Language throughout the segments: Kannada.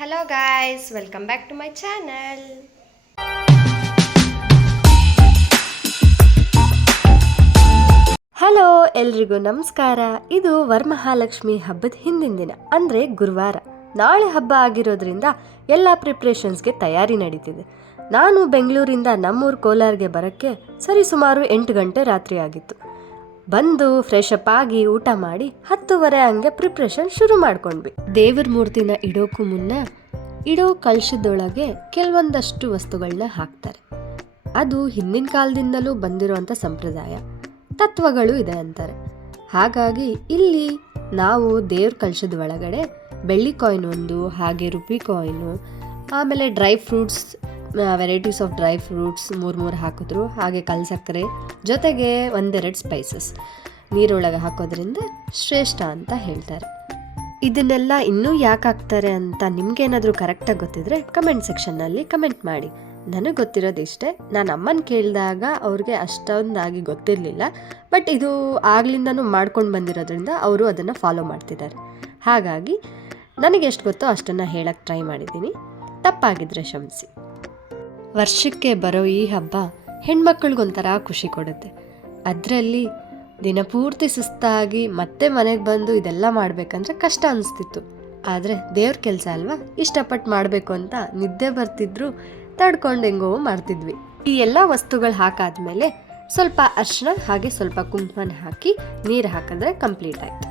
Hello guys, welcome back to my channel. Hello ಎಲ್ರಿಗೂ ನಮಸ್ಕಾರ. ಇದು ವರಮಹಾಲಕ್ಷ್ಮಿ ಹಬ್ಬದ ಹಿಂದಿನ ದಿನ ಅಂದರೆ ಗುರುವಾರ. ನಾಳೆ ಹಬ್ಬ ಆಗಿರೋದ್ರಿಂದ ಎಲ್ಲ ಪ್ರಿಪ್ರೇಷನ್ಸ್ಗೆ ತಯಾರಿ ನಡೀತಿದೆ. ನಾನು ಬೆಂಗಳೂರಿಂದ ನಮ್ಮೂರು ಕೋಲಾರ್ಗೆ ಬರೋಕ್ಕೆ ಸರಿಸುಮಾರು 8 ಗಂಟೆ ರಾತ್ರಿ ಆಗಿತ್ತು. ಬಂದು ಫ್ರೆಶ್ ಅಪ್ ಆಗಿ ಊಟ ಮಾಡಿ 10:30 ಹಂಗೆ ಪ್ರಿಪ್ರೇಷನ್ ಶುರು ಮಾಡ್ಕೊಂಡ್ವಿ. ದೇವ್ರ ಮೂರ್ತಿನ ಇಡೋಕ್ಕೂ ಮುನ್ನ ಇಡೋ ಕಳಶದೊಳಗೆ ಕೆಲವೊಂದಷ್ಟು ವಸ್ತುಗಳನ್ನ ಹಾಕ್ತಾರೆ. ಅದು ಹಿಂದಿನ ಕಾಲದಿಂದಲೂ ಬಂದಿರುವಂಥ ಸಂಪ್ರದಾಯ, ತತ್ವಗಳು ಇದೆ ಅಂತಾರೆ. ಹಾಗಾಗಿ ಇಲ್ಲಿ ನಾವು ದೇವ್ರ ಕಳಶದ ಒಳಗಡೆ ಬೆಳ್ಳಿ ಕಾಯಿನ್ ಒಂದು, ಹಾಗೆ ರುಪಿ ಕಾಯಿನು, ಆಮೇಲೆ dry fruits, varieties of dry fruits ಮೂರು ಹಾಕಿದ್ರು. ಹಾಗೆ ಕಲ್ಸಕ್ಕರೆ ಜೊತೆಗೆ ಒಂದೆರಡು ಸ್ಪೈಸಸ್ ನೀರೊಳಗೆ ಹಾಕೋದ್ರಿಂದ ಶ್ರೇಷ್ಠ ಅಂತ ಹೇಳ್ತಾರೆ. ಇದನ್ನೆಲ್ಲ ಇನ್ನೂ ಯಾಕೆ ಹಾಕ್ತಾರೆ ಅಂತ ನಿಮ್ಗೇನಾದರೂ ಕರೆಕ್ಟಾಗಿ ಗೊತ್ತಿದ್ರೆ ಕಮೆಂಟ್ ಸೆಕ್ಷನ್ನಲ್ಲಿ ಕಮೆಂಟ್ ಮಾಡಿ. ನನಗೆ ಗೊತ್ತಿರೋದಿಷ್ಟೇ. ನಾನು ಅಮ್ಮನ ಕೇಳಿದಾಗ ಅವ್ರಿಗೆ ಅಷ್ಟೊಂದಾಗಿ ಗೊತ್ತಿರಲಿಲ್ಲ, ಬಟ್ ಇದು ಆಗ್ಲಿಂದನೂ ಮಾಡ್ಕೊಂಡು ಬಂದಿರೋದ್ರಿಂದ ಅವರು ಅದನ್ನು ಫಾಲೋ ಮಾಡ್ತಿದ್ದಾರೆ. ಹಾಗಾಗಿ ನನಗೆ ಎಷ್ಟು ಗೊತ್ತೋ ಅಷ್ಟನ್ನು ಹೇಳಕ್ಕೆ ಟ್ರೈ ಮಾಡಿದ್ದೀನಿ. ತಪ್ಪಾಗಿದ್ರೆ ಕ್ಷಮಿಸಿ. ವರ್ಷಕ್ಕೆ ಬರೋ ಈ ಹಬ್ಬ ಹೆಣ್ಮಕ್ಳಿಗೊಂಥರ ಖುಷಿ ಕೊಡುತ್ತೆ. ಅದರಲ್ಲಿ ದಿನಪೂರ್ತಿ ಸುಸ್ತಾಗಿ ಮತ್ತೆ ಮನೆಗೆ ಬಂದು ಇದೆಲ್ಲ ಮಾಡಬೇಕಂದ್ರೆ ಕಷ್ಟ ಅನಿಸ್ತಿತ್ತು. ಆದರೆ ದೇವ್ರ ಕೆಲಸ ಅಲ್ವಾ, ಇಷ್ಟಪಟ್ಟು ಮಾಡಬೇಕು ಅಂತ ನಿದ್ದೆ ಬರ್ತಿದ್ರು ತಡ್ಕೊಂಡು ಹೆಂಗೋ ಮಾಡ್ತಿದ್ವಿ. ಈ ಎಲ್ಲ ವಸ್ತುಗಳು ಹಾಕಾದ್ಮೇಲೆ ಸ್ವಲ್ಪ ಅರಿಶಿನ ಹಾಗೆ ಸ್ವಲ್ಪ ಕುಂಕುಮನ ಹಾಕಿ ನೀರು ಹಾಕಿದ್ರೆ ಕಂಪ್ಲೀಟ್ ಆಯಿತು.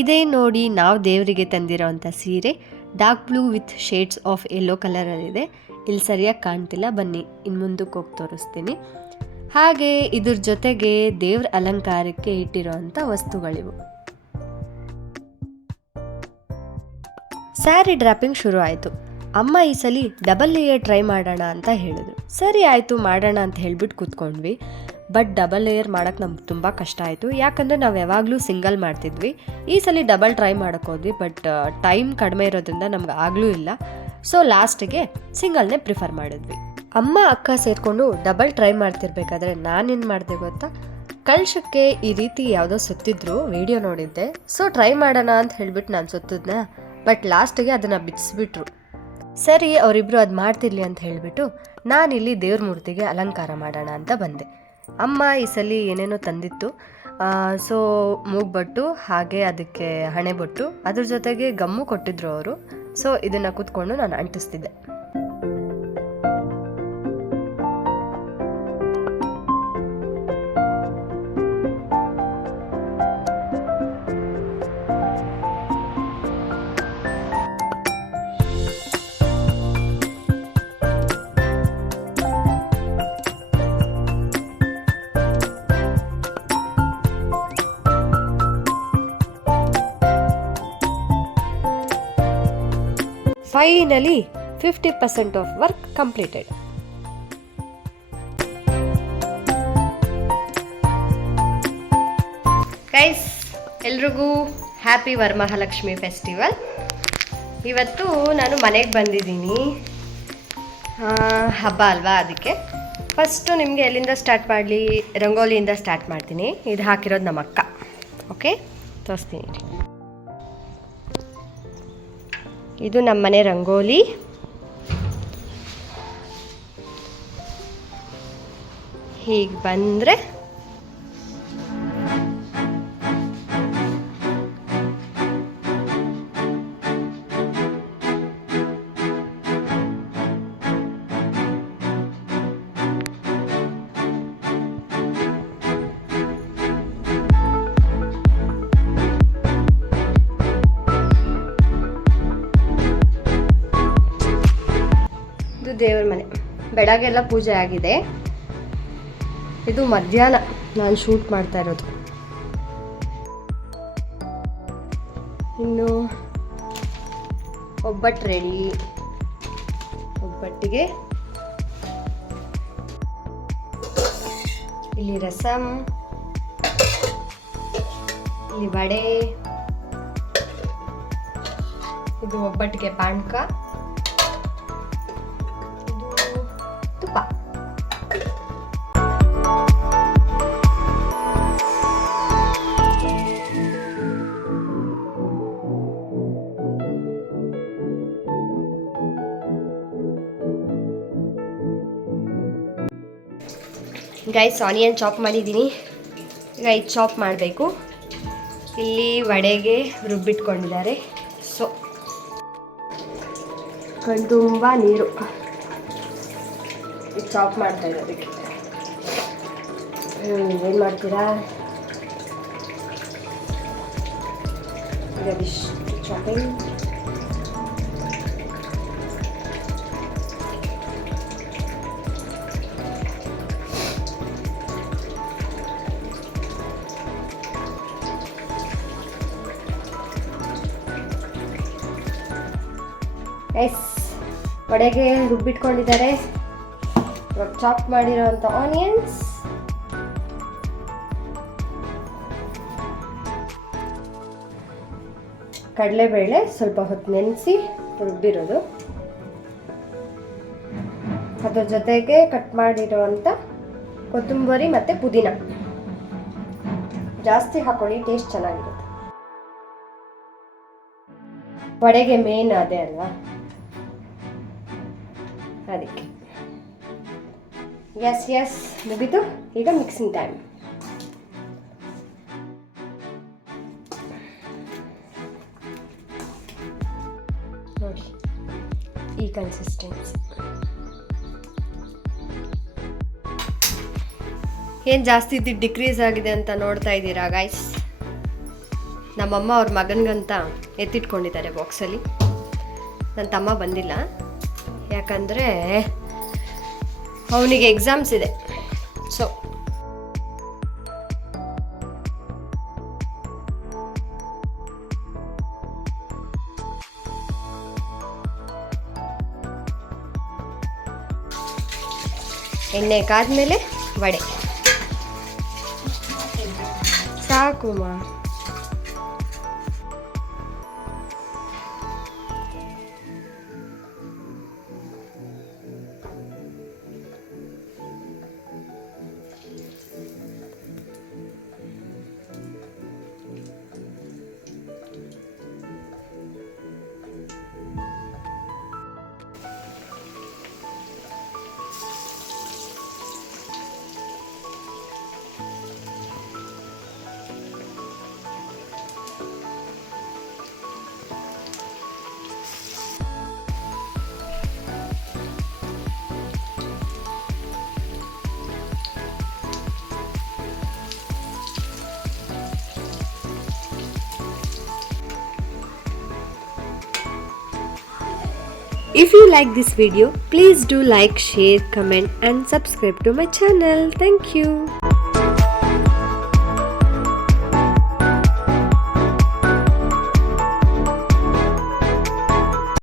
ಇದೇ ನೋಡಿ ನಾವು ದೇವರಿಗೆ ತಂದಿರೋವಂಥ ಸೀರೆ. Dark blue with shades of yellow ಕಲರಲ್ಲಿದೆ. ಇಲ್ಲಿ ಸರಿಯಾಗಿ ಕಾಣ್ತಿಲ್ಲ, ಬನ್ನಿ ಇನ್ನು ಮುಂದಕ್ಕೆ ಹೋಗಿ ತೋರಿಸ್ತೀನಿ. ಹಾಗೆ ಇದ್ರ ಜೊತೆಗೆ ದೇವ್ರ ಅಲಂಕಾರಕ್ಕೆ ಇಟ್ಟಿರೋವಂಥ ವಸ್ತುಗಳಿವು. ಸ್ಯಾರಿ ಡ್ರಾಪಿಂಗ್ ಶುರು ಆಯಿತು. ಅಮ್ಮ ಈ ಸಲ ಡಬಲ್ ಲೇಯರ್ ಟ್ರೈ ಮಾಡೋಣ ಅಂತ ಹೇಳಿದ್ರು. ಸರಿ ಆಯಿತು ಮಾಡೋಣ ಅಂತ ಹೇಳ್ಬಿಟ್ಟು ಕೂತ್ಕೊಂಡ್ವಿ. ಬಟ್ ಡಬಲ್ ಲೇಯರ್ ಮಾಡೋಕ್ಕೆ ನಮ್ಗೆ ತುಂಬ ಕಷ್ಟ ಆಯಿತು, ಯಾಕಂದರೆ ನಾವು ಯಾವಾಗಲೂ ಸಿಂಗಲ್ ಮಾಡ್ತಿದ್ವಿ. ಈ ಸಲ ಡಬಲ್ ಟ್ರೈ ಮಾಡೋಕ್ಕೆ ಹೋದ್ವಿ, ಬಟ್ ಟೈಮ್ ಕಡಿಮೆ ಇರೋದ್ರಿಂದ ನಮ್ಗೆ ಆಗಲೂ ಇಲ್ಲ. ಸೊ ಲಾಸ್ಟಿಗೆ ಸಿಂಗಲ್ನೇ ಪ್ರಿಫರ್ ಮಾಡಿದ್ವಿ. ಅಮ್ಮ ಅಕ್ಕ ಸೇರಿಕೊಂಡು ಡಬಲ್ ಟ್ರೈ ಮಾಡ್ತಿರ್ಬೇಕಾದ್ರೆ ನಾನೇನು ಮಾಡಿದೆ ಗೊತ್ತಾ, ಕಳಶಕ್ಕೆ ಈ ರೀತಿ ಯಾವುದೋ ಸುತ್ತಿದ್ರು ವಿಡಿಯೋ ನೋಡಿದ್ದೆ. ಸೊ ಟ್ರೈ ಮಾಡೋಣ ಅಂತ ಹೇಳ್ಬಿಟ್ಟು ನಾನು ಸುತ್ತಿದ್ನ, ಬಟ್ ಲಾಸ್ಟಿಗೆ ಅದನ್ನು ಬಿಡಿಸ್ಬಿಟ್ರು. ಸರಿ ಅವರಿಬ್ಬರು ಅದು ಮಾಡ್ತಿರ್ಲಿ ಅಂತ ಹೇಳಿಬಿಟ್ಟು ನಾನಿಲ್ಲಿ ದೇವ್ರ ಮೂರ್ತಿಗೆ ಅಲಂಕಾರ ಮಾಡೋಣ ಅಂತ ಬಂದೆ. ಅಮ್ಮ ಈ ಸಲ ಏನೇನೋ ತಂದಿತ್ತು. ಸೊ ಮೂಗ್ಬೊಟ್ಟು ಹಾಗೆ ಅದಕ್ಕೆ ಹಣೆಬೊಟ್ಟು, ಅದ್ರ ಜೊತೆಗೆ ಗಮ್ಮು ಕೊಟ್ಟಿದ್ರು ಅವರು. ಸೊ ಇದನ್ನು ಕೂತ್ಕೊಂಡು ನಾನು ಅಂಟಿಸ್ತಿದ್ದೆ. Finally, 50% of work completed. Guys, ಎಲ್ರಿಗೂ ಹ್ಯಾಪಿ ವರಮಹಾಲಕ್ಷ್ಮಿ ಫೆಸ್ಟಿವಲ್. ಇವತ್ತು ನಾನು ಮನೆಗೆ ಬಂದಿದ್ದೀನಿ, ಹಬ್ಬ ಅಲ್ವಾ, ಅದಕ್ಕೆ ಫಸ್ಟು ನಿಮಗೆ ಎಲ್ಲಿಂದ ಸ್ಟಾರ್ಟ್ ಮಾಡಲಿ, ರಂಗೋಲಿಯಿಂದ ಸ್ಟಾರ್ಟ್ ಮಾಡ್ತೀನಿ. ಇದು ಹಾಕಿರೋದು ನಮ್ಮ ಅಕ್ಕ. ಓಕೆ, ತೋರಿಸ್ತೀನಿ. ಇದು ನಮ್ಮನೆ ರಂಗೋಲಿ. ಹೀಗೆ ಬಂದರೆ ದೇವ್ರ ಮನೆ. ಬೆಳಗ್ಗೆಲ್ಲ ಪೂಜೆ ಆಗಿದೆ. ಇದು ಮಧ್ಯಾಹ್ನ ನಾನು ಶೂಟ್ ಮಾಡ್ತಾ ಇರೋದು. ಇನ್ನು ಒಬ್ಬಟ್ಟು ರೆಡಿ. ಒಬ್ಬಟ್ಟಿಗೆ ಇಲ್ಲಿ ರಸಮ್, ಇಲ್ಲಿ ವಡೆ, ಇದು ಒಬ್ಬಟ್ಟಿಗೆ ಪಾನಕ, ಇದು ತುಪ್ಪ. ಗೈಸ್ ಆನಿಯನ್ ಚಾಪ್ ಮಾಡಿದ್ದೀನಿ. ಈಗ ಇದು ಚಾಪ್ ಮಾಡಬೇಕು. ಇಲ್ಲಿ ವಡೆಗೆ ರುಬ್ಬಿಟ್ಕೊಂಡಿದ್ದಾರೆ. ಸೊ ಕಣ್ತುಂಬ ನೀರು. ಇದು ಚಾಪ್ ಮಾಡ್ತಾ ಇರೋದಕ್ಕೆ ಏನು ಮಾಡ್ತೀರಾ? ಇದಿಷ್ಟು ಚಾಪಿಂಗ್. ಎಸ್, ವಡೆಗೆ ರುಬ್ಬಿಟ್ಕೊಂಡಿದ್ದಾರೆ. ಇವಾಗ ಚಾಪ್ ಮಾಡಿರೋಂಥ ಆನಿಯನ್ಸ್, ಕಡಲೆಬೇಳೆ ಸ್ವಲ್ಪ ಹೊತ್ತು ನೆನೆಸಿ ರುಬ್ಬಿರೋದು, ಅದ್ರ ಜೊತೆಗೆ ಕಟ್ ಮಾಡಿರೋವಂಥ ಕೊತ್ತಂಬರಿ ಮತ್ತು ಪುದೀನ ಜಾಸ್ತಿ ಹಾಕೊಳ್ಳಿ, ಟೇಸ್ಟ್ ಚೆನ್ನಾಗಿರುತ್ತೆ. ವಡೆಗೆ ಮೇನ್ ಅದೇ ಅಲ್ವಾ, ಅದಕ್ಕೆ. ಎಸ್ ಮುಗಿತು. ಈಗ ಮಿಕ್ಸಿಂಗ್ ಟೈಮ್. ನೋಡಿ ಈ ಕನ್ಸಿಸ್ಟೆನ್ಸಿ. ಏನು ಜಾಸ್ತಿ ಇದ್ದು ಡಿಕ್ರೀಸ್ ಆಗಿದೆ ಅಂತ ನೋಡ್ತಾ ಇದ್ದೀರಾ ಗೈಸ್? ನಮ್ಮಮ್ಮ ಅವ್ರ ಮಗನಿಗಂತ ಎತ್ತಿಟ್ಕೊಂಡಿದ್ದಾರೆ ಬಾಕ್ಸಲ್ಲಿ. ನನ್ನ ತಮ್ಮ ಬಂದಿಲ್ಲ, ಯಾಕಂದರೆ ಅವನಿಗೆ ಎಕ್ಸಾಮ್ಸ್ ಇದೆ. ಸೊ ಎಣ್ಣೆ ಕಾದ್ಮೇಲೆ vada ಸಾಕುಮಾ. If you like this video, please do like, share, comment and subscribe to my channel. Thank you.